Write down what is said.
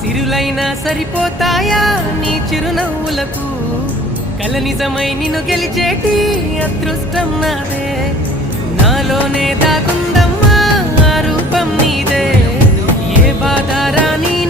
సిరులైనా సరిపోతాయా నీ చిరునవ్వులకు కల నిజమై నిన్ను గెలిచేటి అదృష్టం నాదే నాలోనే దాగుందమ్మా ఆ రూపం నీదే ఏ బాధ రాని